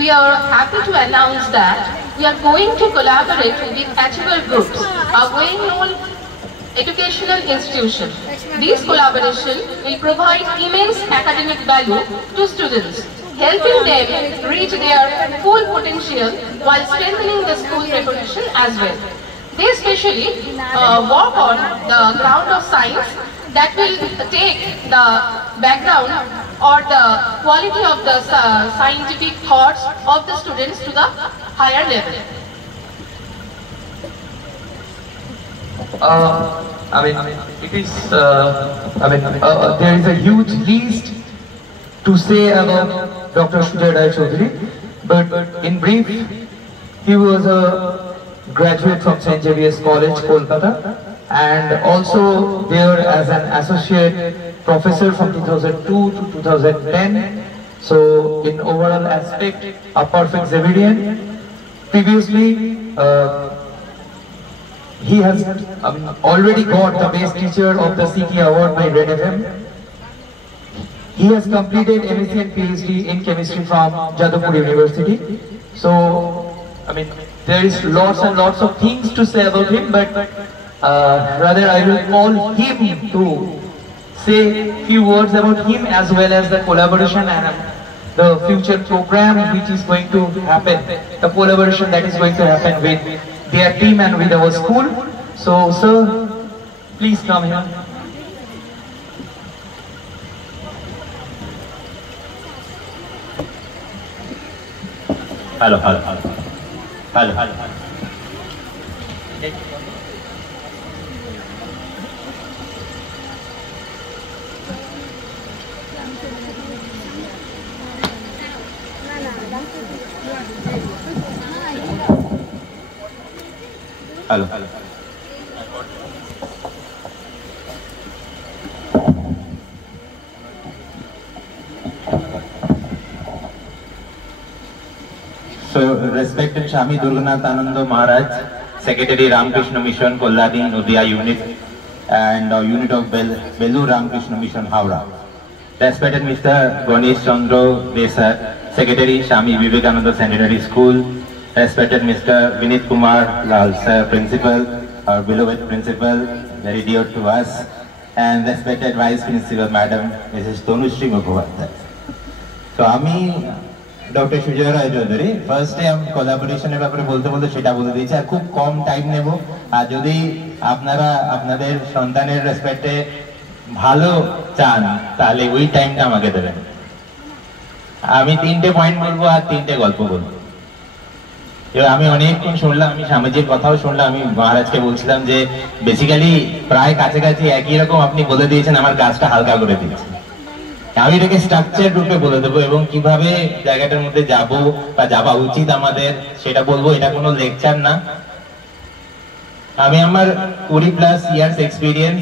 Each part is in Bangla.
we are happy to announce that we are going to collaborate with Achiever Groups, a well-known educational institution. This collaboration will provide immense academic value to students, helping them reach their full potential while strengthening the school's reputation as well. They especially work on the ground of science that will take the background or the quality of the scientific thoughts of the students to the higher level. It is, there is a huge list to say about Dr. Sujoy Rai Choudhury, but in brief, he was a graduate from St. Xavier's College, Kolkata, and also there as an associate professor from 2002 to 2010. So in overall aspect, a perfect Xaverian. Previously, he has already got the best teacher of the CT award by Red FM. He has completed MSc and PhD in chemistry from Jadavpur University. So, there is lots and lots of things to say about him, but rather I will call him to say few words about him as well as the collaboration and the future program which is going to happen, the collaboration that is going to happen with their team and with our school. So, sir, please come here. Hello. So, respected Shami Durganath Ananda Maharaj, Secretary Ramakrishna Mission, Kolladi, Nodia Unit, and Unit of Belur Ramakrishna Mission, Howrah. Respected Mr. Ganesh Chandra Desai, Secretary Shami Vivekananda Sanitary School. Respected Mr. Vinit Kumar Lal, Sir, Principal, our beloved Principal, very dear to us, and respected Vice Principal Madam, Mrs. Tonushree Mukhopadhyay. So, Ami Dr. Sujoy Rai Choudhury, first day हम collaboration এর ব্যাপারে বলতে সেটা বলে দিয়েছি আর খুব কম টাইম নেব আর যদি আপনারা আপনাদের সন্তানের রেসপেক্টে ভালো চান তাহলে ওই টাইমটা আমাকে দেবেন আমি তিনটে পয়েন্ট বলবো আর তিনটে গল্প বলবো এবার আমি অনেকক্ষণ শুনলাম আমি সামাজিক কথাও শুনলাম আমি মহারাজকে বলছিলাম যে বেসিক্যালি প্রায় কাছাকাছি একই রকম আপনি বলে দিয়েছেন আমার কাজটা হালকা করে দিয়েছেন আমি এটাকে স্ট্রাকচার রূপে বলে দেবো এবং কিভাবে জায়গাটার মধ্যে যাব বা যাওয়া উচিত আমাদের সেটা বলবো এটা কোনো লেকচার না আমি আমার 20+ ইয়ার্স এক্সপিরিয়েন্স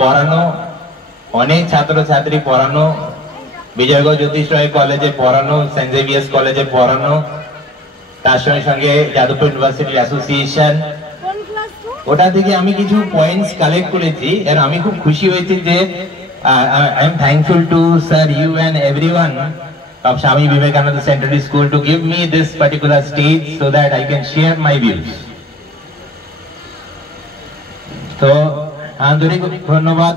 পড়ানো অনেক ছাত্রছাত্রী পড়ানো বিজয়গড় জ্যোতিষ রায় কলেজে পড়ানো সেন্ট জেভিয়ার্স কলেজে পড়ানো তার সঙ্গে সঙ্গে যাদবপুর ইউনিভার্সিটি অ্যাসোসিয়েশন ওটা থেকে আমি কিছু পয়েন্টস কালেক্ট করেছি আর আমি খুব খুশি হয়েছি যে I am thankful to sir, you and everyone of Swami Vivekananda Secondary School to give me this particular stage so that I can share my views. So, আন্তরিক ধন্যবাদ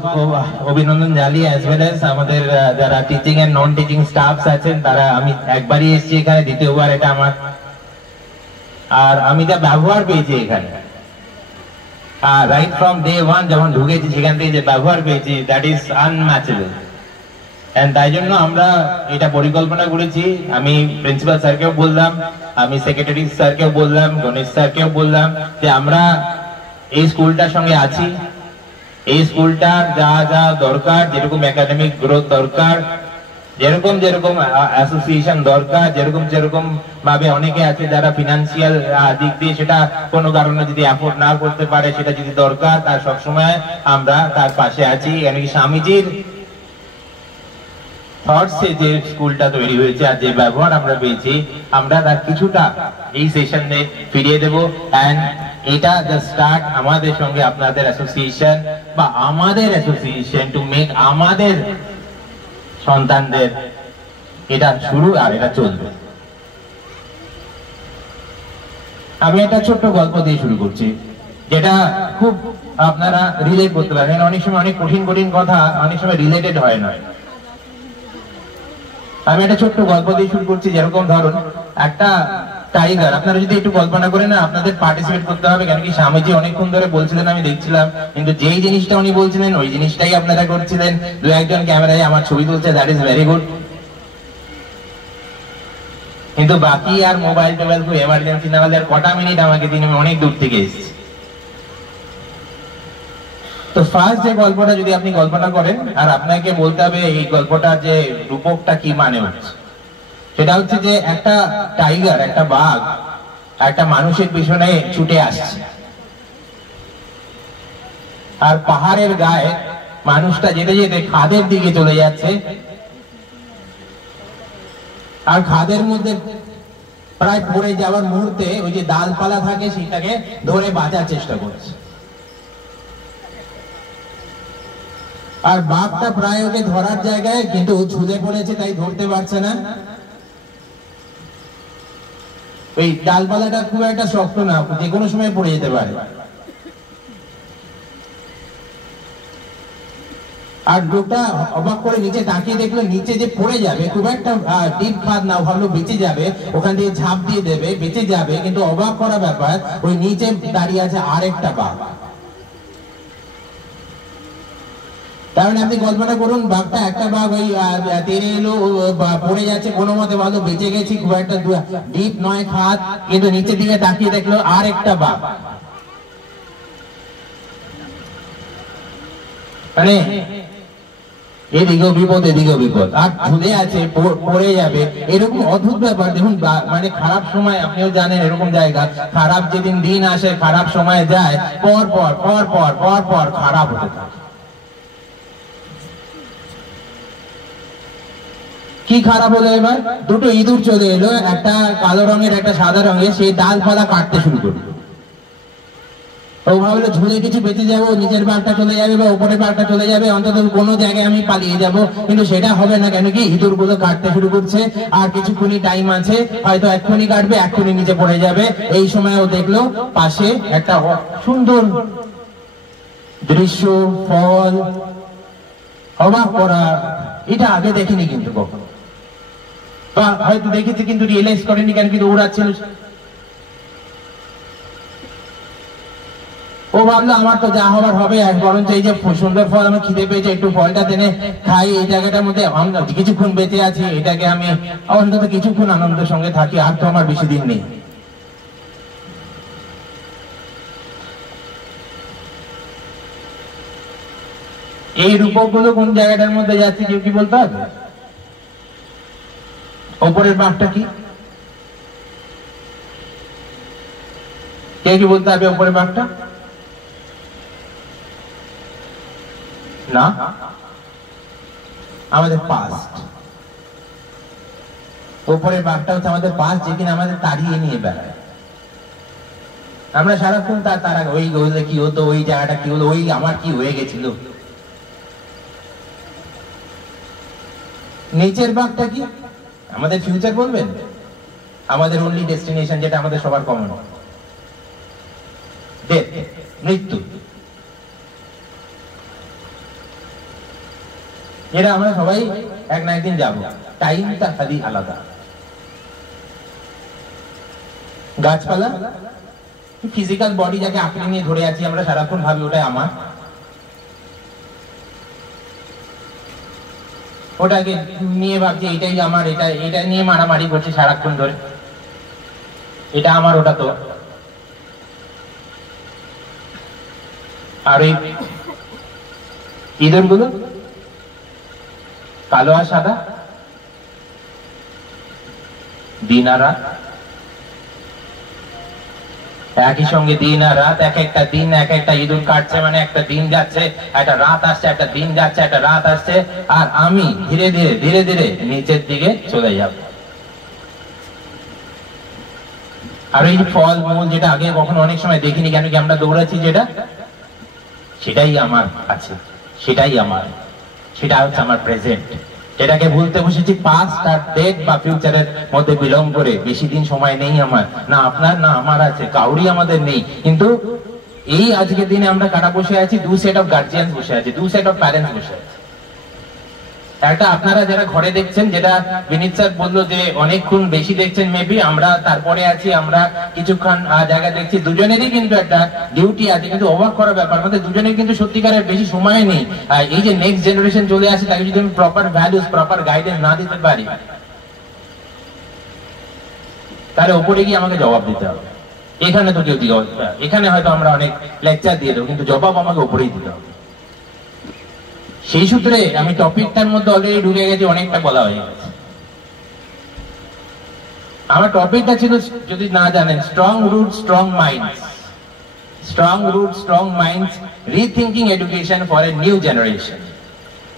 অভিনন্দন জানিয়ে as well as আমাদের যারা teaching and non teaching staffs আছেন তারা আমি একবারই এসেছি এখানে দ্বিতীয়বার এটা আমার আর আমি যা ব্যবহার পেয়েছি এখানে right from day one যখন ঢুকেছি সেখান থেকে যে ব্যবহার পেয়েছি that is unmatchable and তাই জন্য আমরা এটা পরিকল্পনা করেছি আমি প্রিন্সিপাল স্যারকেও বললাম আমি সেক্রেটারি স্যারকেও বললাম গণেশ স্যারকেও বললাম যে আমরা এই স্কুলটার সঙ্গে আছি এই স্কুলটার যা যা দরকার যেরকম একাডেমিক গ্রোথ দরকার যেরকম অ্যাসোসিয়েশন দরকার যেরকম ভাবে অনেকে আছে যারা ফিনান্সিয়াল দিক দিয়ে সেটা কোনো কারণে যদি অ্যাফোর্ড না করতে পারে সেটা যদি দরকার তার সবসময় আমরা তার পাশে আছি এমনকি স্বামীজির থটসে যে স্কুলটা তৈরি হয়েছে আর যে ব্যবহার আমরা পেয়েছি আমরা তার কিছুটা এই সেশনে ফিরিয়ে দেব অ্যান্ড এটা দ্য স্টার্ট আমাদের সঙ্গে আপনাদের অ্যাসোসিয়েশন বা আমাদের অ্যাসোসিয়েশন টু মেক আমাদের সন্তানদের এটা শুরু আর এটা চলবে আমি একটা ছোট্ট গল্প দিয়ে শুরু করছি, যেটা খুব আপনারা রিলেট করতে পারেন। অনেক সময় অনেক কঠিন কঠিন কথা অনেক সময় রিলেটেড হয় না। আমি একটা ছোট্ট গল্প দিয়ে শুরু করছি। যেরকম ধরুন একটা টাইগার, আপনারা যদি একটু কল্পনা করেন না, আপনাদের পার্টিসিপেট করতে হবে, কেন কি স্বামীজি অনেকক্ষণ ধরে বলছিলেন, আমি দেখছিলাম, কিন্তু যেই জিনিসটা উনি বলছিলেন ওই জিনিসটাই আপনারা করছিলেন। দু একজন ক্যামেরায় আমার ছবি তুলছে, দ্যাট ইজ ভেরি গুড, কিন্তু বাকি আর মোবাইল টোবাইল খুব এমার্জেন্সি না হলে আর কটা মিনিট আমাকে দিন, আমি অনেক দূর থেকে এসেছি। তো ফার্স্ট যে গল্পটা যদি আপনি কল্পনা করেন, আর আপনাকে বলতে হবে এই গল্পটার যে রূপকটা কি মানে হচ্ছে, সেটা হচ্ছে যে একটা টাইগার, একটা বাঘ একটা মানুষের পিছনে ছুটে আসছে, আর পাহাড়ের গায়ে মানুষটা যেতে যেতে খাদের দিকে চলে যাচ্ছে, আর খাদের মধ্যে প্রায় পড়ে যাওয়ার মুহূর্তে ওই যে ডালপালা থাকে সেটাকে ধরে বাঁচার চেষ্টা করছে। আর বাঘটা প্রায় ওকে ধরার জায়গায় কিন্তু ঝুলে পড়েছে, তাই ধরতে পারছে না। ওই ডালপালাটা খুব একটা শক্ত না, যে কোনো সময় পড়ে যেতে পারে। আর লোকটা অবাক করে নিচে তাকিয়ে দেখলো নিচে যে পড়ে যাবে, খুব একটা ডিপ খাদ না, ভাবলো বেঁচে যাবে, ওখান থেকে ঝাঁপ দিয়ে দেবে, বেঁচে যাবে। কিন্তু অবাক করা ব্যাপার, ওই নিচে দাঁড়িয়ে আছে আরেকটা বাঘ। তাহলে আপনি কল্পনা করুন, বাঘটা একটা বাঘ ওই তেরে এলো, পড়ে যাচ্ছে, কোনো মতে ভালো বেঁচে গেছি, খুব একটা ডিপ নয় খাদ, কিন্তু নিচের দিকে তাকিয়ে দেখলো আর একটা বাঘ। মানে এদিকেও বিপদ এদিকেও বিপদ, আর ঝুলে আছে, পড়ে যাবে, এরকম অদ্ভুত ব্যাপার। দেখুন মানে খারাপ সময়, আপনিও জানেন এরকম জায়গা, খারাপ যেদিন দিন আসে, খারাপ সময় যায়, পর পর পর পর পর পর খারাপ হতে থাকে। কি খারাপ হলো এবার? দুটো ইঁদুর চলে এলো, একটা কালো রঙের একটা সাদা রঙের, সেই ডালপালা কাটতে শুরু করলো। ও ভাবলো ঝুলে কিছু বেঁচে যাবো, নিচের বাঘটা চলে যাবে বা উপরের বাঘটা চলে যাবে, অন্তত কোনো জায়গায় আমি পালিয়ে যাব। কিন্তু সেটা হবে না, কেন কি ইঁদুর গুলো কাটতে শুরু করছে, আর কিছুক্ষণই টাইম আছে, হয়তো এক্ষুনি কাটবে, এক্ষুনি নিচে পড়ে যাবে। এই সময় ও দেখলো পাশে একটা সুন্দর দৃশ্য, ফল, অবাক করা, এটা আগে দেখিনি কিন্তু কখনো, বা হয়তো দেখেছি কিন্তু রিয়েলাইজ করেনি, কেন কিন্তু উড়াচ্ছিল। ও ভাবলো আমার তো যা হবার হবে, বরঞ্চ এই যে সুন্দর ফল, আমার খিদে পেয়েছে, একটু ফলটা টেনে খাই, এই জায়গাটার মধ্যে কিছুক্ষণ বেঁচে আছি, এটাকে আমি অন্তত কিছুক্ষণ আনন্দের সঙ্গে থাকি, আর তো আমার বেশি দিন নেই। এই রূপক গুলো কোন জায়গাটার মধ্যে যাচ্ছে কেউ কি বলতে হবে? ওপরের বাঘটা কি কে কি বলতে হবে? ওপরের বাঘটা না, আমাদের পাস্ট। ওপরের বাঘটা হচ্ছে আমাদের পাস্ট, যে কিনা আমাদের তাড়িয়ে নিয়ে বেড়ায়। আমরা সারাক্ষণ তারা ওই হলে কি হতো, ওই জায়গাটা কি হলো, ওই আমার কি হয়ে গেছিল। নিচের বাঘটা কি? আমাদের ফিউচার বলবেন, আমাদের অনলি ডেস্টিনেশন, যেটা আমাদের সবার কমন, ডেথ, মৃত্যু। এটা আমরা সবাই এক না একদিন যাবো, টাইমটা খালি আলাদা। গাছপালা, ফিজিক্যাল বডি যাকে আঁকড়ে নিয়ে ধরে আছি আমরা সারাক্ষণ, ভাবি ওটাই আমার, ওটাকে নিয়ে ভাবছি এটাই আমার, এটা নিয়ে মারামারি করছি সারাক্ষণ ধরে, এটা আমার, ওটা তো। আর এই ইঁদুর গুলো কালো আর সাদা, দিন আর রাত, একই সঙ্গে দিন আর রাত, এক একটা দিন এক একটা ইঁদুর কাটছে, মানে একটা দিন যাচ্ছে, একটা রাত আসছে, একটা দিন যাচ্ছে, একটা রাত আসছে, আর আমি ধীরে ধীরে ধীরে ধীরে নিচের দিকে চলে যাব। আর এই ফল মূল যেটা আগে কখনো অনেক সময় দেখিনি, কেন কি আমরা দৌড়াচ্ছি, যেটা সেটাই আমার আছে, সেটাই আমার, সেটা হচ্ছে আমার প্রেজেন্ট। এটাকে ভুলতে বসেছি পাস্ট আর ডেট বা ফিউচারের মধ্যে বিলং করে। বেশি দিন সময় নেই আমার, না আপনার না আমার আছে, কাউরি আমাদের নেই। কিন্তু এই আজকের দিনে আমরা কারা বসে আছি? দু সেট অফ গার্জিয়ান বসে আছে, দু সেট অফ প্যারেন্টস বসে আছে। একটা আপনারা যারা ঘরে দেখছেন, যেটা বিনীত স্যার বললো যে অনেকক্ষণ বেশি দেখছেন মেবি, আমরা তারপরে আছি, আমরা কিছুক্ষণ জায়গা দেখছি, দুজনেরই কিন্তু একটা ডিউটি আছে। কিন্তু অবাক করার ব্যাপার, আমাদের দুজনের কিন্তু সত্যিকারের বেশি সময় নেই। এই যে নেক্সট জেনারেশন চলে আসে, তাকে যদি আমি প্রপার ভ্যালুস প্রপার গাইডেন্স না দিতে পারি, তাহলে ওপরে গিয়ে আমাকে জবাব দিতে হবে। এখানে তো কেউ জবাব, এখানে হয়তো আমরা অনেক লেকচার দিয়ে দেবো, কিন্তু জবাব আমাকে ওপরেই দিতে হবে। সেই সূত্রে আমি টপিকটার মধ্যে অলরেডি ঢুকে গেছি, অনেকটা বলা হয়ে গেছে। আমার টপিকটা ছিল, যদি না জানেন, strong root strong minds, strong root strong minds, rethinking education for a new generation.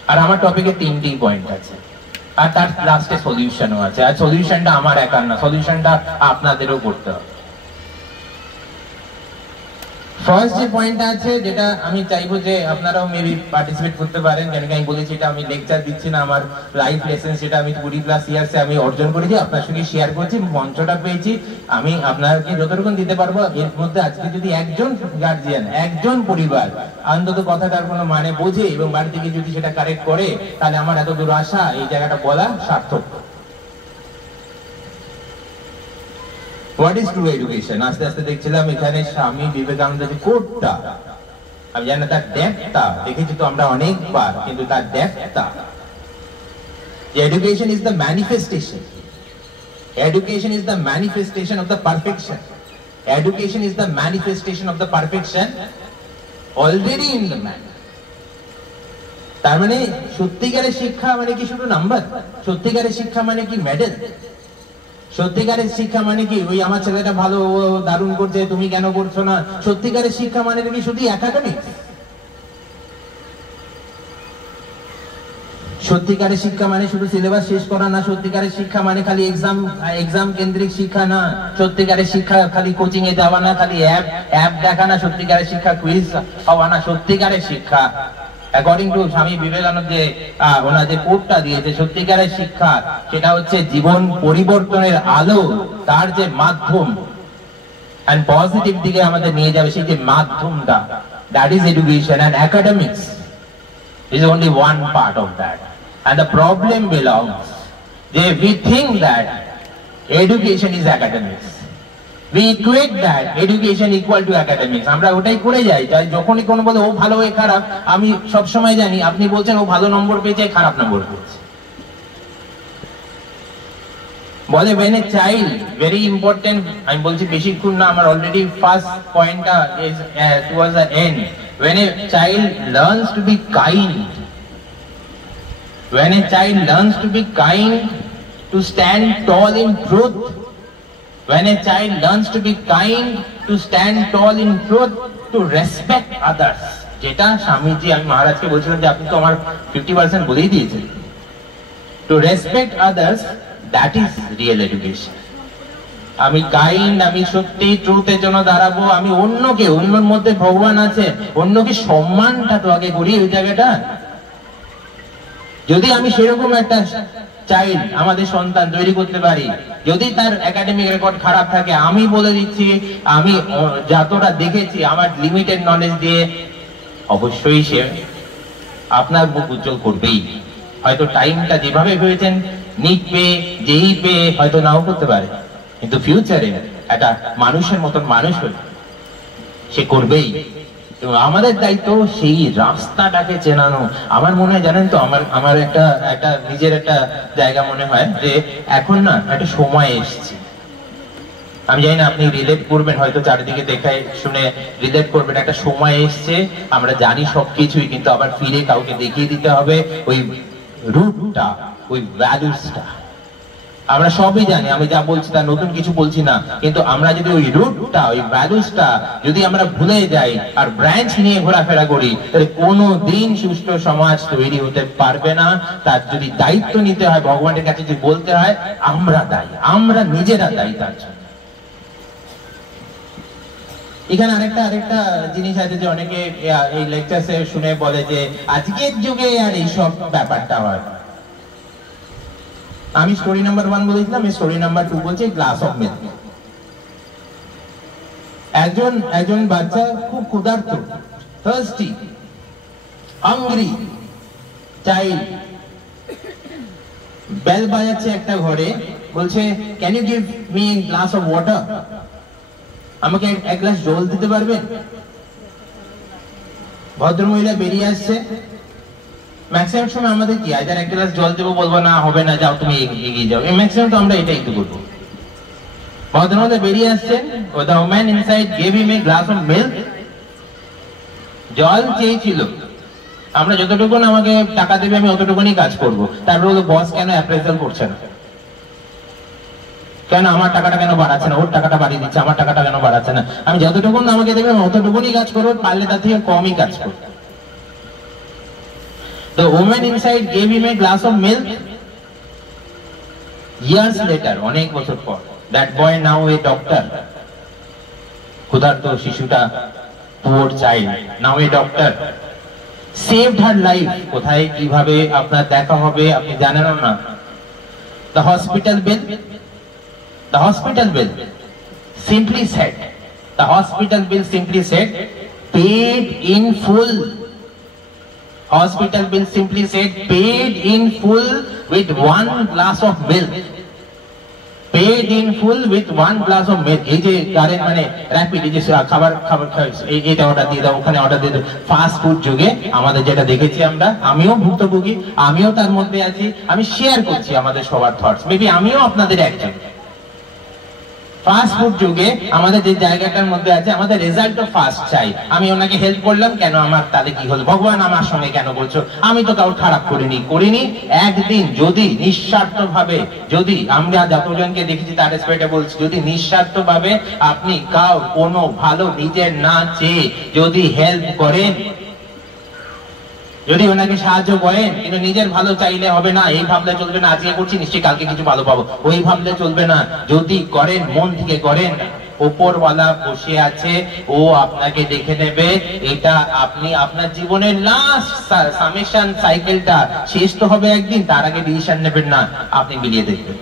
আর আমার টপিকে 3টি পয়েন্ট আছে, আর তার লাস্টে সলিউশনও আছে। আর সলিউশনটা আমার একার না, সলিউশনটা আপনাদেরও করতে হবে। ফার্স্ট যে পয়েন্টটা আছে, যেটা আমি চাইবো যে আপনারাও মেবি পার্টিসিপেট করতে পারেন, কেন কি আমি বলেছি এটা আমি লেকচার দিচ্ছি না, আমার লাইফ লেসেন্স যেটা আমি 20+ ইয়ার্সে আমি অর্জন করেছি, আপনার সঙ্গে শেয়ার করছি, মঞ্চটা পেয়েছি, আমি আপনাকে যতটুকু দিতে পারবো। এর মধ্যে আজকে যদি একজন গার্জিয়ান, একজন পরিবার অন্তত কথাটার কোনো মানে বোঝে এবং বাড়ি থেকে যদি সেটা কারেক্ট করে, তাহলে আমার এত দূর আসা, এই জায়গাটা বলা সার্থক। What is true education? আস্তে আস্তে দেখছিলাম এখানে স্বামী বিবেকানন্দ যে কোটটা, আমি জানি না তার ডেপথটা, দেখেছি তো আমরা অনেকবার, কিন্তু তার ডেপথটা, education is the manifestation. Education is the manifestation of the perfection. Education is the manifestation of the perfection already in the man. তার মানে সত্যিকারের শিক্ষা মানে কি শুধু নাম্বার? সত্যিকারের শিক্ষা মানে কি মেডেল? সত্যিকারের শিক্ষা মানে কি ওই আমার ছেলেটা ভালো দারুণ করছে তুমি কেন করছো না? সত্যিকারের শিক্ষা মানে কি শুধু একাডেমিক্স? সত্যিকারের শিক্ষা মানে শুধু সিলেবাস শেষ করা না, সত্যিকারের শিক্ষা মানে খালি এক্সাম কেন্দ্রিক শিক্ষা না, সত্যিকারের শিক্ষা খালি কোচিং এ যাওয়া না, খালি অ্যাপ দেখা না, সত্যিকারের শিক্ষা কুইজ হওয়া না। সত্যিকারের শিক্ষা অ্যাকর্ডিং টু স্বামী বিবেকানন্দ ওনার যে কোটটা দিয়েছে, সত্যিকারের শিক্ষা সেটা হচ্ছে জীবন পরিবর্তনের আলো, তার যে মাধ্যম এন্ড পজিটিভ দিকে আমাদের নিয়ে যাবে, সেই যে মাধ্যমটা, that is education. And academics is only one part of that. And the problem belongs that we think that education is academics. We equate that education equal to academics. আমরা ওটাই করে যাই, যখনই কোনো বলে ও ভালো হয়ে খারাপ, আমি সব সময় জানি আপনি বলছেন ও ভালো নম্বর পেয়েছে খারাপ নম্বর পেয়েছে। বলে when a child, very important, আমি বলছি বেশিক্ষণ না, আমার অলরেডি ফার্স্ট পয়েন্টটা is towards the end. When a child learns to be kind, when a child learns to be kind, to stand tall in truth, when a child learns to be kind, to stand tall in truth, to respect others, যেটা স্বামীজি আমি মহারাজকে বলছিলাম যে আপনি তো আমার 50% বলেই দিয়েছেন, to respect others, that is real education. আমি কাইন্ড, আমি সত্যি ট্রুথের জন্য দাঁড়াবো, আমি অন্যকে, অন্যর মধ্যে ভগবান আছে, অন্যকে সম্মানটা তো আগে করি। ওই জায়গাটা যদি আমি সেরকম একটা চাইল্ড আমাদের সন্তান তৈরি করতে পারি, যদি তার একাডেমিক রেকর্ড খারাপ থাকে, আমি বলে দিচ্ছি, আমি যতটা দেখেছি আমার লিমিটেড নলেজ দিয়ে, অবশ্যই সে আপনার মুখ উজ্জ্বল করবেই। হয়তো টাইমটা যেভাবে ভেবেছেন নিট পেয়ে, যেই পেয়ে হয়তো নাও করতে পারে, কিন্তু ফিউচারে একটা মানুষের মতন মানুষ হয়ে সে করবেই। এবং আমাদের দায়িত্ব সেই রাস্তাটাকে চেনানো। আমার মনে হয় জানেন তো, আমার একটা নিজের একটা জায়গা মনে হয় যে এখন না একটা সময় এসছে, আমি জানি না আপনি রিলেট করবেন, হয়তো চারিদিকে দেখে শুনে রিলেট করবেন, একটা সময় এসছে, আমরা জানি সবকিছুই, কিন্তু আবার ফিরে কাউকে দেখিয়ে দিতে হবে ওই রুটটা, ওই ভ্যালুসটা। আমরা সবই জানি, আমি যা বলছি তা নতুন কিছু বলছি না, কিন্তু আমরা যদি ওই রুটটা, ওই ভ্যালুসটা যদি আমরা ভুলে যাই আর ব্রাঞ্চ নিয়ে ঘোরাফেরা করি, তাহলে কোনোদিন সুষ্ঠু সমাজ তৈরি হতে পারবে না। তার যদি দায়িত্ব নিতে হয়, ভগবানের কাছে যদি বলতে হয়, আমরা দায়ী, আমরা নিজেরা দায়ী তার জন্য। এখানে আরেকটা জিনিস আছে যে অনেকে এই লেকচারে শুনে বলে যে আজকের যুগে আর এইসব ব্যাপারটা হয়, আমি স্টোরি নাম্বার 1 বলেছিলাম, স্টোরি নাম্বার 2 বলছে গ্লাস অফ মিল্ক। একজন বাচ্চা খুব ক্ষুধার্ত, থার্স্টি, হাংরি চাইল্ড, বেল বাজাচ্ছে একটা ঘরে, বলছে can you give me a glass of water, আমাকে এক গ্লাস জল দিতে পারবেন? ভদ্রমহিলা বেরিয়ে আসছে। ম্যাক্সিমাম সময় আমাদের কি আইদার এক গ্লাস জল দেবো, বলবো না হবে না, যাও তুমি এগিয়ে যাও, ম্যাক্সিমাম তো আমরা এটাই তো করবো। ভদ্রমহিলা বেরিয়ে আসছেন, the woman inside gave him a glass of milk, জল চেয়েছিল। আমরা যতটুকু আমাকে টাকা দেবে আমি অতটুকুনি কাজ করব। তারপর বললো বস কেন অ্যাপ্রেজাল করছে না, কেন আমার টাকাটা কেন বাড়াচ্ছে না, ওর টাকাটা বাড়িয়ে দিচ্ছে, আমার টাকাটা কেন বাড়াচ্ছে না, আমি যতটুকু আমাকে দেবে আমি অতটুকুনি কাজ করবো, পারলে তার থেকে কমই কাজ করবো। The woman inside gave him a glass of milk. Years later, অনেক বছর পর, that boy now a doctor. ক্ষুধার্ত শিশুটা, poor child, now a doctor, saved her life. কোথায় কিভাবে আপনার দেখা হবে আপনি জানেন না। The hospital bill simply said paid in full. Hospital bill simply said paid in full with 1 glass of milk. Paid in full with 1 glass of milk. এই যে কারেন্ট মানে র্যাপিড, এই যে খাবার এটা অর্ডার দিয়ে দাও, ওখানে অর্ডার দিয়ে দাও, ফাস্ট ফুড যুগে আমাদের যেটা দেখেছি আমরা, আমিও ভুক্তভোগী, আমিও তার মধ্যে আছি, আমি শেয়ার করছি আমাদের সবার থটস, মেবি আমিও আপনাদের একজন। ফাস্ট ফুড যুগে আমাদের যে জায়গাটার মধ্যে আছে, আমাদের রেজাল্টও ফাস্ট চাই। আমি ওনাকে হেল্প করলাম, কেন আমার তাহলে কি হলো, ভগবান আমার সঙ্গে কেন বলছো, আমি তো কাউ খারাপ করিনি। একদিন যদি নিঃস্বার্থ ভাবে, যদি আমরা যতজনকে দেখেছি তার রেসপেক্টে বলছি, যদি নিঃস্বার্থ ভাবে আপনি কাউ কোনো ভালো নিজের না চেয়ে যদি হেল্প করেন, যদি ওনাকে সাহায্য করেন, কিন্তু নিজের ভালো চাইলে হবে না, এই ভাবলে চলবে না আজকে করছি নিশ্চয়ই কালকে কিছু ভালো পাবো, ওই ভাবলে চলবে না। যদি করেন, মন থেকে করেন, উপরওয়ালা বসে আছে, ও আপনাকে দেখে নেবে। এটা আপনি আপনার জীবনের লাস্ট সামেশন সাইকেলটা শেষ তো হবে একদিন, তার আগে ডিসিশন নেবেন না, আপনি মিলিয়ে দেখবেন।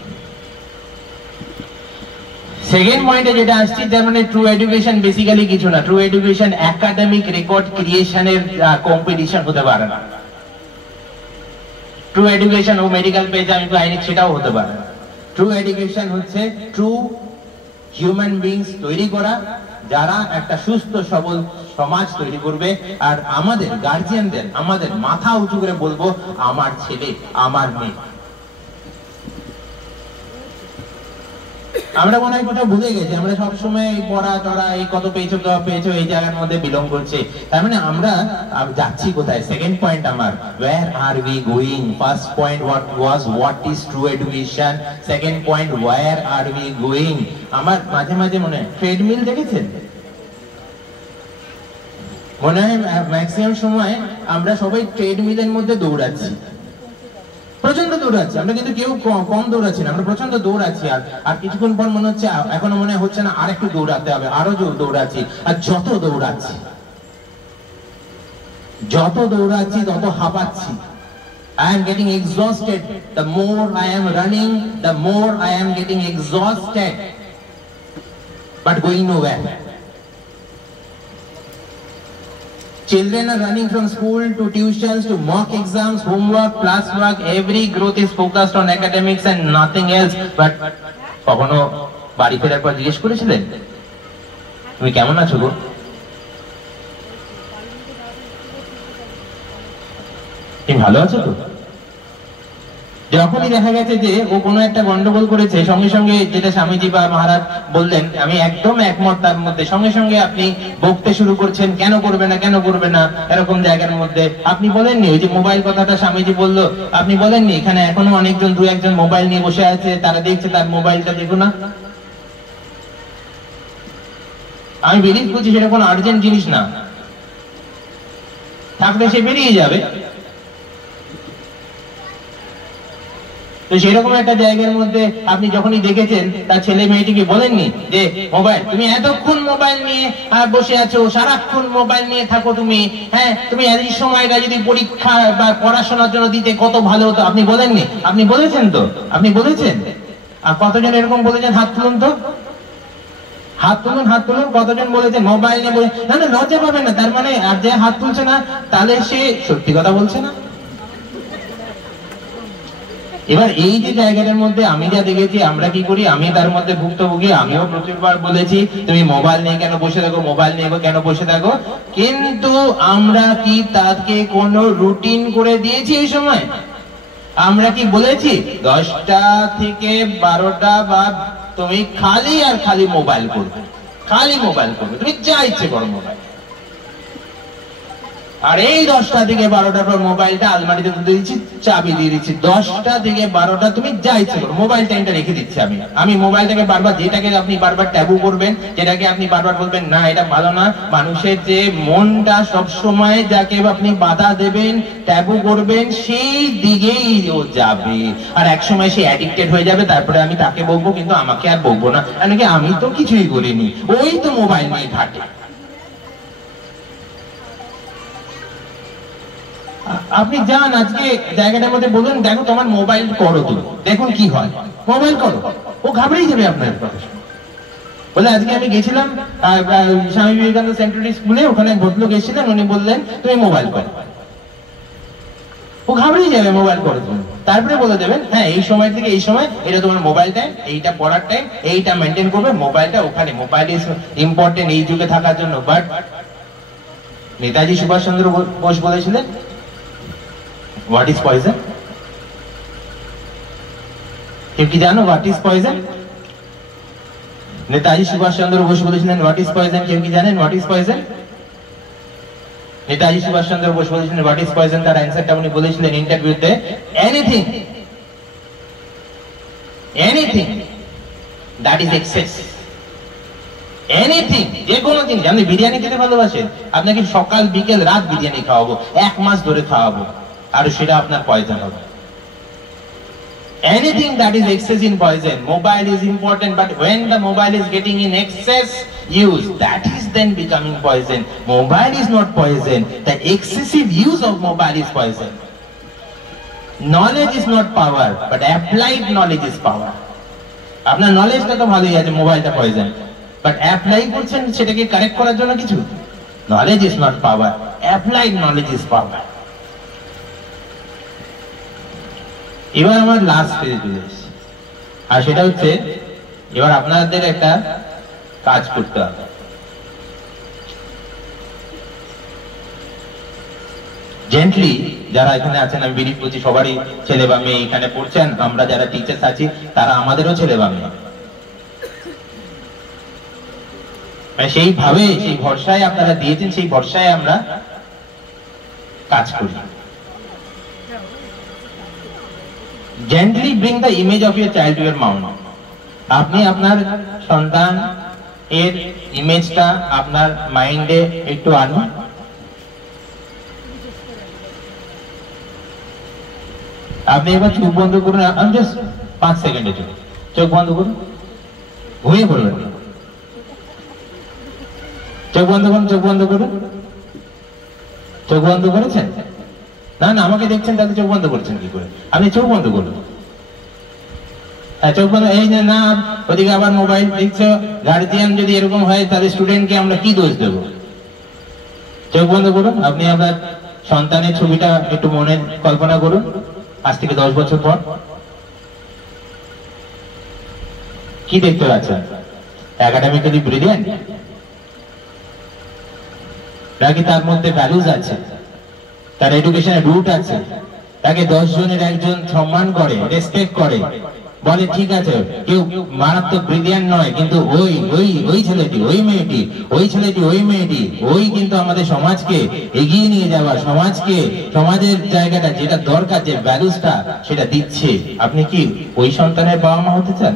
সেকেন্ড পয়েন্টে যেটা আসছে, তার মানে ট্রু এডুকেশন বেসিক্যালি কিছু না, ট্রু এডুকেশন একাডেমিক রেকর্ড ক্রিয়েশনের কম্পিটিশন হতে পারে না। ট্রু এডুকেশন ও মেডিকেল পেজে আমি আইনি সেটাও হতে পারে না। ট্রু এডুকেশন হচ্ছে ট্রু হিউম্যান বিংস তৈরি করা, যারা একটা সুস্থ সবল সমাজ তৈরি করবে। আর আমাদের গার্জিয়ানদের আমাদের মাথা উঁচু করে বলবো, আমার ছেলে আমার মেয়ে। আমরা মনে হয় কোথাও ভুলে গেছি, আমরা সবসময় পড়া টড়া এই কত পেয়েছো এই জায়গার মধ্যে বিলং করছে। তার মানে আমরা যাচ্ছি কোথায়? সেকেন্ড পয়েন্ট আমার, where are we going? First point what is true education? Second point, where are we going? আমার মাঝে মাঝে মনে হয় ট্রেডমিল দেখেছেন, মনে হয় ম্যাক্সিমাম সময় আমরা সবাই ট্রেডমিলের মধ্যে দৌড়াচ্ছি, প্রচন্ড দৌড়াচ্ছি আমরা, কিন্তু কেউ কম দৌড়াচ্ছি না, আমরা প্রচন্ড দৌড়াচ্ছি। আর কিছুক্ষণ পর মনে হচ্ছে এখনো মনে হচ্ছে না, আর একটু দৌড়াতে হবে, আরো দৌড়াচ্ছি। আর যত দৌড়াচ্ছি তত হাঁপাচ্ছি। I am getting exhausted. The more I am running, the more I am getting exhausted, but going nowhere. Children are running from school to tuitions to mock exams, homework, classwork. Every growth is focused on academics and nothing else. But কখনো বাড়ি ফেরার পর জিজ্ঞেস করেছিলেন তুমি কেমন আছো গো? তুমি ভালো আছো তো? যখনই দেখা গেছে যে ও কোনো একটা গন্ডগোল করেছে, সঙ্গে সঙ্গে যেটা স্বামীজি বা মহারাজ বললেন, আমি একদম একমত তার মধ্যে, সঙ্গে সঙ্গে আপনি বকতে শুরু করছেন, কেন করবে না এরকম জায়গার মধ্যে। আপনি বলেননি ওই যে মোবাইল কথাটা স্বামীজি বললো, আপনি বলেননি এখানে এখনো অনেকজন দু একজন মোবাইল নিয়ে বসে আছে, তারা দেখছে তার মোবাইলটা দেখো না। আমি বিলিভ করছি সেটা কোনো আর্জেন্ট জিনিস না, থাকলে সে বেরিয়ে যাবে। তো সেরকম একটা জায়গার মধ্যে আপনি যখনই দেখেছেন তার ছেলে মেয়েটিকে বলেননি যে মোবাইল, তুমি এতক্ষণ মোবাইল নিয়ে বসে আছো, সারাক্ষণ মোবাইল নিয়ে থাকো তুমি, হ্যাঁ তুমি এই সময়টা যদি পরীক্ষা বা পড়াশোনার জন্য দিতে কত ভালো হতো, আপনি বলেননি? আপনি বলেছেন তো? আপনি বলেছেন? আর কতজন এরকম বলেছেন? হাত তুলুন তো, হাত তুলুন, হাত তুলুন। কতজন বলেছেন মোবাইল নিয়ে বলে? না না, লজ্জা পাবেন না। তার মানে আর যে হাত তুলছে না তাহলে সে সত্যি কথা বলছে না। এবার এই যে জায়গাটার মধ্যে আমি যা দেখেছি, আমরা কি করি, আমি তার মধ্যে ভুক্তভোগী। আমিও প্রচুরবার বলেছি তুমি মোবাইল নিয়ে কেন বসে থাকো, মোবাইল নিয়ে কেন বসে থাকো, কিন্তু আমরা কি তাকে কোনো রুটিন করে দিয়েছি? এই সময় আমরা কি বলেছি 10টা থেকে 12টা বা তুমি খালি আর খালি মোবাইল করবে, খালি মোবাইল করবে, তুমি যা ইচ্ছে করো মোবাইল। আর এই 10টা থেকে 12টার পর মোবাইলটা আলমারিতে তুলে দিচ্ছি, চাবি দিয়ে দিচ্ছি। 10টা থেকে 12টা তুমি যা ইচ্ছে করো, মোবাইল টাইমটা রেখে দিচ্ছি আমি মোবাইলটাকে বারবার, যেটাকে আপনি বারবার ট্যাবু করবেন, যেটাকে আপনি বারবার বলবেন না এটা ভালো না, মানুষের যে মনটা সব সময় যাকে আপনি বাধা দেবেন, ট্যাবু করবেন, সেই দিকেই ও যাবে। আর এক সময় সে অ্যাডিক্টেড হয়ে যাবে, তারপরে আমি তাকে বলবো কিন্তু আমাকে আর বলবো না, কারণ কি আমি তো কিছুই করিনি, ওই তো মোবাইল নিয়ে ঘাটে। আপনি যান আজকে জায়গাটার মধ্যে বলুন, দেখো তোমার মোবাইল করো, তুমি দেখুন কি হয়, মোবাইল করো। ও ঘাবড়েই যাবে আপনার কথা শুনে। বলে আজকে আমি গেছিলাম স্বামী বিবেকানন্দ সেন্ট্রাল স্কুলে, ওখানে ভদ্রলোক এসেছিলেন, উনি বললেন তুমি মোবাইল করো। ও ঘাবড়েই যাবে, মোবাইল করো তুমি। তারপরে বলে দেবেন হ্যাঁ এই সময় থেকে এই সময় এটা তোমার মোবাইল টাইম, এইটা পড়ার টাইম, এইটা মেনটেন করবে, মোবাইলটা ওখানে, মোবাইল ইজ ইম্পর্টেন্ট এই যুগে থাকার জন্য। বাট নেতাজি সুভাষ চন্দ্র বোস বলেছিলেন what is poison? কেউ কি জানো what is poison? Netaji Subhash Chandra Bose বলেছিলেন what is poison? কেউ কি জানেন what is poison? Netaji Subhash Chandra Bose বলেছিলেন what is poison, তার অ্যানসারটা উনি বলেছিলেন ইন্টারভিউতে, anything that is excess, anything, যে কোনো জিনিস। আপনি বিরিয়ানি খেতে ভালোবাসেন, আপনাকে সকাল বিকেল রাত বিরিয়ানি খাওয়াবো, 1 মাস ধরে খাওয়াবো, আর সেটা আপনার পয়জন হবে। Anything that is excess in poison. Mobile is important, but when the mobile is getting in excess use, that is then becoming poison. Mobile is not poison. The excessive use of mobile is poison. Knowledge is not power, but applied knowledge is power. আপনার নলেজটা তো ভালোই আছে, মোবাইলটা পয়জন, বাট অ্যাপ্লাই করছেন সেটাকে কারেক্ট করার জন্য কিছু? Knowledge is not power, applied knowledge is power. এবার আমার লাস্ট পেজে চলে এসেছি, আর সেটা হচ্ছে এবার আপনাদের একটা কাজ করতে হবে। জেন্টলি যারা এখানে আছেন, আমি বিলিভ করছি সবারই ছেলে বা মেয়ে এখানে পড়ছেন, আমরা যারা টিচার্স আছি তারা আমাদেরও ছেলে বা মেয়ে। সেইভাবে সেই ভরসায় আপনারা দিয়েছেন, সেই ভরসায় আমরা কাজ করি। Gently bring the image of your child to your mind. আপনি আপনার সন্তান এর ইমেজটা আপনার মাইন্ডে একটু আনুন। আপনি এবার চোখ বন্ধ করুন, আমি জাস্ট 5 সেকেন্ডে চোখ বন্ধ করুন, ঘুমিয়ে পড়বেন। চোখ বন্ধ করুন, চোখ বন্ধ করুন। চোখ বন্ধ করেছেন? না না, আমাকে দেখছেন তাহলে চোখ বন্ধ করছেন কি করে? আপনি চোখ বন্ধ করুন। চোখ বন্ধ। এই যে না, ওদিকে আবার মোবাইল দেখছো, গার্জিয়ান যদি এরকম হয় তাহলে স্টুডেন্টকে আমরা কি দোষ দেব? চোখ বন্ধ করুন। আপনি আপনার সন্তানের ছবিটা একটু মনে কল্পনা করুন, আজ থেকে 10 বছর পর কি দেখতে পাচ্ছেন? একাডেমিক্যালি ব্রিলিয়েন্ট, নাকি তার মধ্যে ভ্যালুজ আছে, তার এডুকেশনের রুট আছে, তাকে 10 জনের একজন সম্মান করে, রেসপেক্ট করে, বলে ঠিক আছে কেউ মারাত্মক ব্রিলিয়ান্ট নয়, কিন্তু ওই ছেলেটি, ওই মেয়েটি, ওই ছেলেটি, ওই মেয়েটি, ওই কিন্তু আমাদের সমাজকে এগিয়ে নিয়ে যাওয়া, সমাজের জায়গাটা যেটা দরকার, যে ভ্যালুসটা সেটা দিচ্ছে। আপনি কি ওই সন্তানের বাবা মা হতে চান?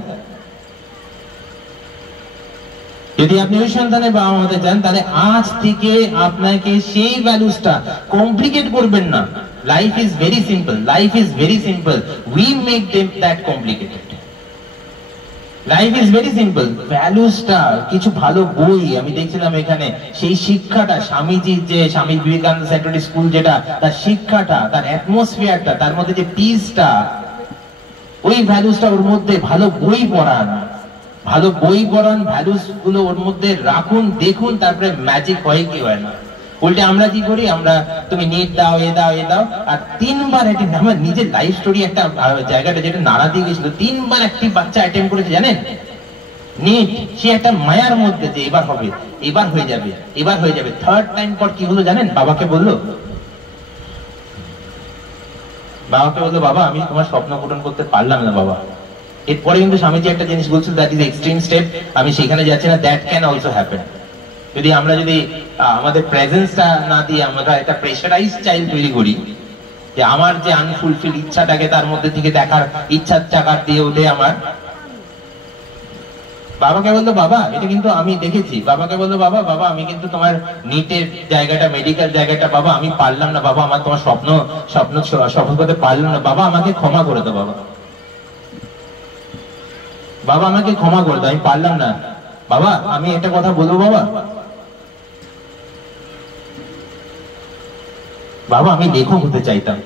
যদি আপনি ওই সন্তানের বাবা মা হতে চান, তাহলে আজ থেকে আপনাকে সেই ভ্যালুসটা কমপ্লিকেট করবেন না, Life is very simple. Life is very simple. We make them that complicated. Life is very simple. ভ্যালুসটা কিছু ভালো বই আমি দেখছিলাম এখানে, সেই শিক্ষাটা স্বামীজির যে স্বামী বিবেকানন্দ সেন্টারি স্কুল যেটা, তার শিক্ষাটা, তার অ্যাটমসফিয়ারটা, তার মধ্যে যে পিসটা, ওই ভ্যালুসটা ওর মধ্যে, ভালো বই পড়ান, ভালো বই পড়ান, ভ্যালুস গুলো ওর মধ্যে রাখুন, দেখুন, তারপরে ম্যাজিক হয় কি হয় না। উল্টে আমরা কি করি, আমরা তুমি নিট দাও, এ দাও, এ দাও, আর 3 বার অ্যাটেম্প। আমার নিজের লাইফ স্টোরি একটা জায়গাটা যেটা নাড়া দিয়ে গেছিল, 3 বার একটি বাচ্চা অ্যাটেম্প করেছে জানেন নিট। সে একটা মায়ার মধ্যে যে এবার হবে, এবার হয়ে যাবে, এবার হয়ে যাবে। 3rd টাইম পর কি হলো জানেন, বাবাকে বললো, বাবা আমি তোমার স্বপ্ন পূরণ করতে পারলাম না বাবা। এরপরে কিন্তু স্বামীজি একটা জিনিস বলছিল, দ্যাট ইজ এক্সট্রিম স্টেপ, আমি সেখানে যাচ্ছি না, দ্যাট ক্যান অলসো হ্যাপেন। যদি আমরা আমাদের প্রেজেন্সটা না দিয়ে আমরা একটা প্রেশারাইজ চাইল্ড তৈরি করি, যে আমার যে আনফুলফিল ইচ্ছাটাকে তার মধ্যে থেকে দেখার ইচ্ছার চাকার দিয়ে ওঠে আমার। বাবাকে বললো বাবা, এটা কিন্তু আমি দেখেছি, বাবাকে বললো বাবা আমি কিন্তু তোমার নিটের জায়গাটা, মেডিকেল জায়গাটা বাবা আমি পারলাম না বাবা, আমার তোমার স্বপ্ন সফল করতে পারলাম না বাবা, আমাকে ক্ষমা করে দাও বাবা আমাকে ক্ষমা করে দাও, আমি পারলাম না বাবা, আমি একটা কথা বলবো বাবা আমি লেখক হতে চাইতাম,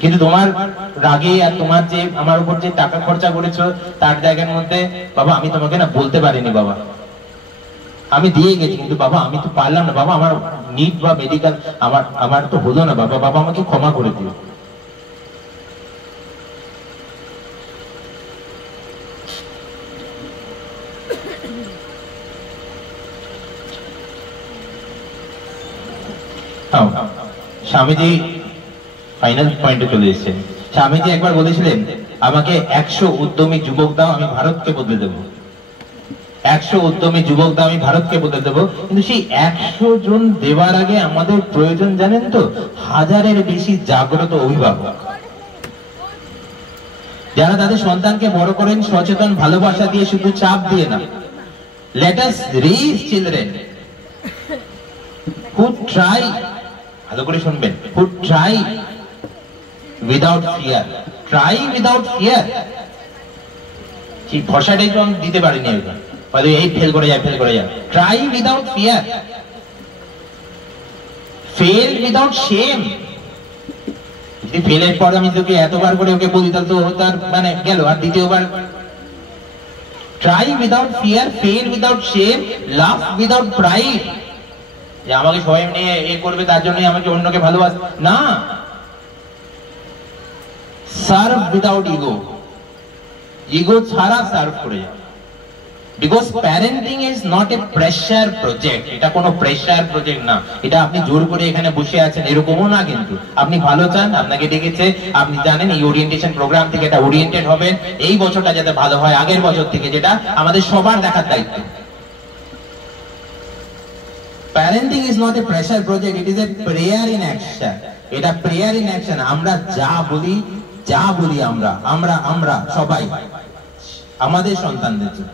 কিন্তু তোমার রাগে আর তোমার যে আমার উপর যে টাকা খরচা করেছো তার জায়গার মধ্যে বাবা আমি তোমাকে না বলতে পারিনি বাবা, আমি দিয়ে গেছি, কিন্তু বাবা আমি তো পারলাম না বাবা, আমার নিট বা মেডিকেল আমার তো হলো না বাবা আমাকে ক্ষমা করে দিও। স্বামীজি ফাইনাল পয়েন্টে চলে এসেছেন। স্বামীজি একবার বলেছিলেন, আমাকে 100 উদ্যমী যুবক দাও, আমি ভারতকে বদলে দেবো। 100 উদ্যমী যুবক দাও, আমি ভারতকে বদলে দেবো। কিন্তু সেই 100 জন দেওয়ার আগে আমাদের প্রয়োজন জানেন তো, 1000-এর বেশি জাগ্রত অভিভাবক, যারা তাদের সন্তানকে বড় করেন সচেতন ভালোবাসা দিয়ে, শুধু চাপ দিয়ে না। Let us raise children who try, ভালো করে শুনবেন, who try without fear, try without fear। সেই ভরসাটাই তো আমি দিতে পারিনি, হয়তো এই ফেল করে যায়, try without fear, fail without shame। যদি ফেলের পর আমি তোকে এতবার করে ওকে বলি, তাহলে তো তার মানে গেল, আর দ্বিতীয়বার। try without fear, fail without shame, laugh without pride। যে আমাকে স্বয়ং নিয়ে এ করবে তার জন্যই আমাকে অন্যকে ভালোবাস না। সার্ভ উইদাউট ইগো ছাড়া সার্ভ করে যাও। Because parenting is not a pressure project, এটা কোনো প্রেসার প্রজেক্ট না, এটা আপনি জোর করে এখানে বসে আছেন এরকমও না, কিন্তু আপনি ভালো চান, আপনাকে ডেকেছে, আপনি জানেন এই ওরিয়েন্টেশন প্রোগ্রাম থেকে এটা ওরিয়েন্টেড হবেন, এই বছরটা যাতে ভালো হয় আগের বছর থেকে, যেটা আমাদের সবার দেখার দায়িত্ব। Parenting is not a pressure project, it is a prayer in action. এটা prayer in action। আমরা যা বলি আমরা সবাই আমাদের সন্তানদের জন্য,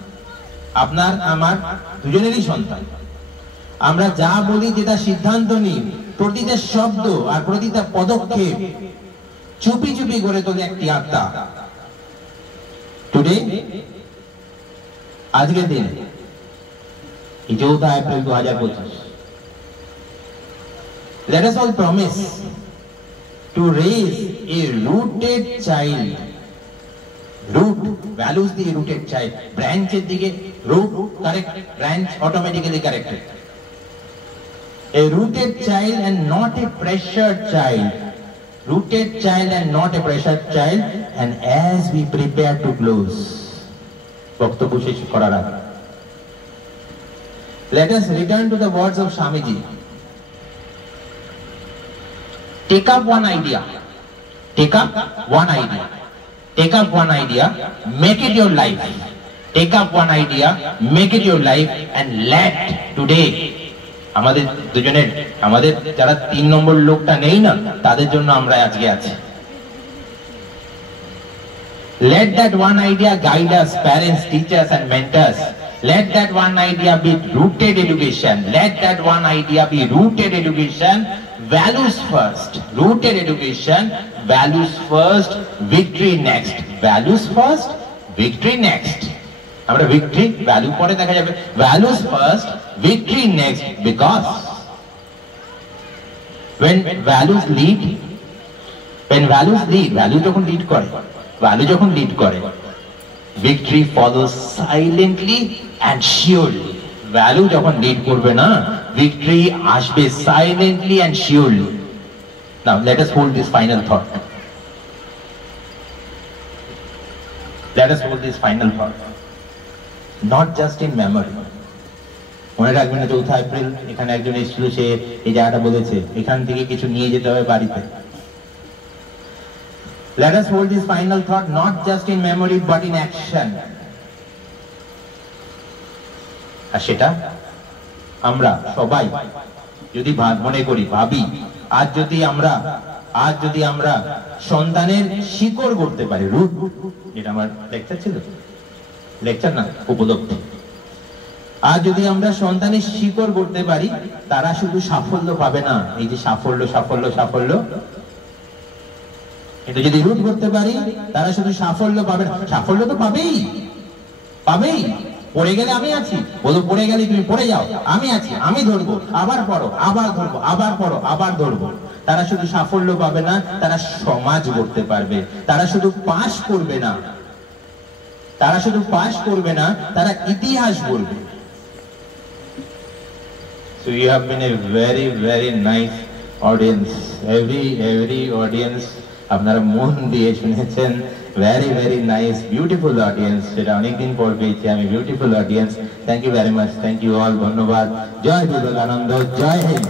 আপনার আমার দুজনেরই সন্তান, আমরা যা বলি, যেটা সিদ্ধান্ত নিই, প্রতিটা শব্দ আর প্রতিটা পদক্ষেপ চুপি চুপি করে তোলে একটি আত্মা। টুডে, আজকের দিনে, 4 April 2025, let us all promise to raise a rooted child. Root, values the rooted child. Branch dige root correct, branch automatically corrected. A rooted child and not a pressured child. Rooted child and not a pressured child. And as we prepare to close, বক্তব্য শেষ করার আগে, let us return to the words of Swamiji. Take up one idea, make it your life. Take up one idea, make it your life, and let today, আমাদের যারা 3 নম্বর লোকটা নেই না, তাদের জন্য আমরা আজকে আছি। Let that one idea guide us, parents, teachers and mentors. Let that one idea be rooted education. Let that one idea be rooted education, values first, rooted education, values first, victory next, values first, victory next. আমরা victory value পরে দেখা যাবে, values first, victory next, because when values lead, value যখন lead করে, value যখন lead করে, victory follows silently and surely. Value যখন lead করবে না, victory আসবে silently and surely. Now let us hold this final thought. Let us hold this final thought. Not just in memory. মনে রাখবেন না 4 এপ্রিল এখানে একজন এসেছিল, সে এই জায়গাটা বলেছে এখান থেকে কিছু নিয়ে যেতে হবে বাড়িতে। Let us hold this final thought not just in memory but in action. আর সেটা আমরা সবাই যদি মনে করি, ভাবি, আজ যদি আমরা সন্তানের শিকড় করতে পারি, রুট, যেটা আমার লেকচার ছিল, লেকচার না উপলব্ধি, আজ যদি আমরা সন্তানের শিকড় করতে পারি, তারা শুধু সাফল্য পাবে না, এই যে সাফল্য, এটা যদি রুট করতে পারি, তারা শুধু সাফল্য পাবে না, সাফল্য তো পাবেই। পড়ে গেলে আমি আছি, বলো পড়ে গেলে তুমি পড়ে যাও, আমি আছি, আমি ধরবো, আবার পড়ো, আবার ধরবো, আবার পড়ো, আবার ধরবো। তারা শুধু সাফল্য পাবে না, তারা সমাজ গড়তে পারবে। তারা শুধু পাস করবে না, তারা ইতিহাস বলবে। So you have been a very, very nice audience. Every audience আপনারা মন দিয়ে শুনেছেন, very, very nice, beautiful audience. সেটা অনেকদিন পর পেয়েছি আমি, beautiful audience. Thank you very much. Thank you all. ধন্যবাদ। জয় বিবেকানন্দ, জয় হিন্দ।